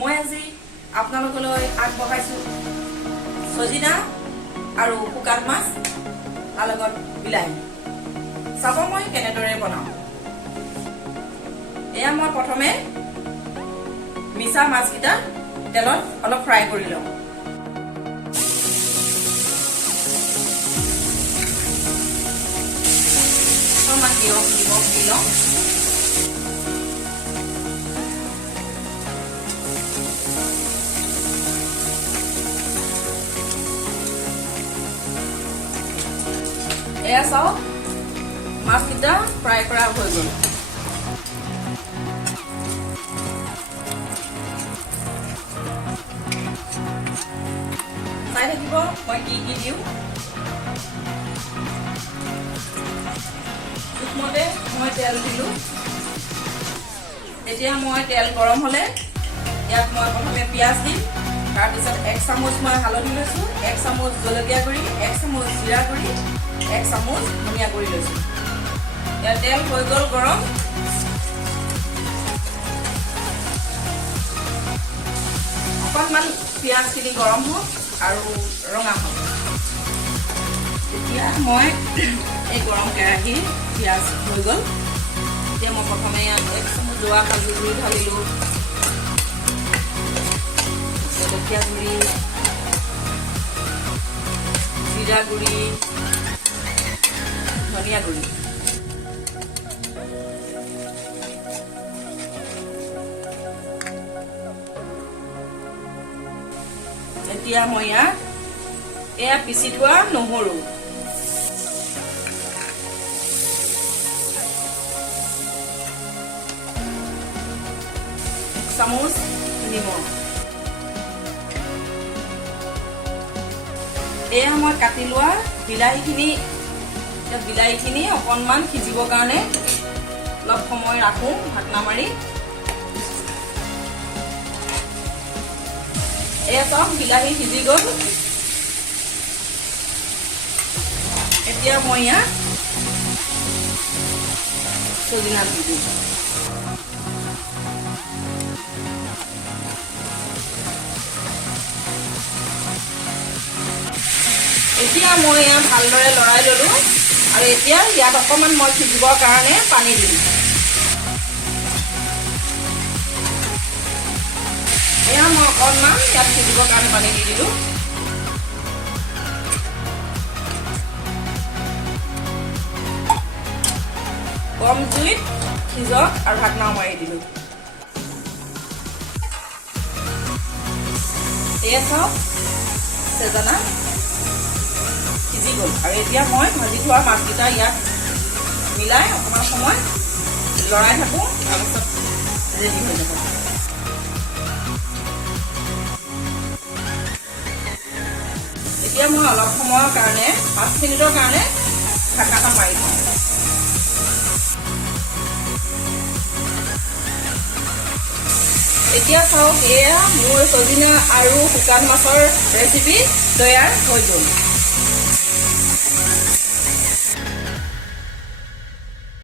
মই আজি আপোনালোকলৈ আগবঢ়াইছোঁ সজিনা আৰু শুকান মাছ তাৰ লগত বিলাহী। চাব মই কেনেদৰে বনাওঁ। এয়া মই প্ৰথমে মিছা মাছকেইটা তেলত অলপ ফ্ৰাই কৰি লওঁ। অকণমান নিমখ দি লওঁ। এয়া চাওক মাছকেইটা ফ্ৰাই কৰা হৈ গ'ল। চাই থাকিব মই কি দিওঁ। জোখমতে মই তেল দিলোঁ। এতিয়া মই তেল গৰম হ'লে ইয়াত মই প্ৰথমে পিঁয়াজ দিম। তাৰপিছত 1 চামুচ মই হালধি লৈছোঁ, 1 চামুচ জলকীয়া গুড়ি, 1 চামুচ জিৰা গুড়ি, 1 চামুচ ধনিয়া গুড়ি লৈছোঁ। ইয়াত তেল হৈ গ'ল গৰম। অকণমান পিঁয়াজখিনি গৰম হওক আৰু ৰঙা হওক। এতিয়া মই এই গৰম কেৰাহীত পিঁয়াজ হৈ গ'ল। এতিয়া মই প্ৰথমে ইয়াত 1 চামুচ জোৱা কাজু গুড়ি ঢালিলোঁ, জলকীয়া গুড়ি, জিৰা গুড়ি, ধনিয়া গুড়ি। এতিয়া মই ইয়াত এয়া পিচি থোৱা নহৰু, 1 চামুচ নিমখ, এয়া মই কাটি লোৱা বিলাহীখিনি অকণমান সিজিবৰ কাৰণে অলপ সময় ৰাখোঁ ঢাকনা মাৰি। এয়া চাওক বিলাহী সিজি গ'ল। এতিয়া মই ইয়াত সজিনা দি দিওঁ। এতিয়া মই ইয়াত ভালদৰে লৰাই ল'লোঁ আৰু এতিয়া ইয়াত অকণমান মই সিজিবৰ কাৰণে পানী দিম। এয়া মই অকণমান ইয়াত সিজিবৰ কাৰণে পানী দি দিলোঁ। কম জুইত সিজক আৰু ঢাকনা মাৰি দিলোঁ। এয়া চাওক সজিনা সিজি গ'ল আৰু এতিয়া মই ভাজি থোৱা মাছকেইটা ইয়াত মিলাই অকণমান সময় লৰাই থাকোঁ। তাৰপিছত ৰেডি হৈ যাব। এতিয়া মই অলপ সময়ৰ কাৰণে 5 মিনিটৰ কাৰণে ঢাকনাখন মাৰি থওঁ। এতিয়া চাওক এয়া মোৰ সজিনা আৰু শুকান মাছৰ ৰেচিপি তৈয়াৰ হৈ গ'ল।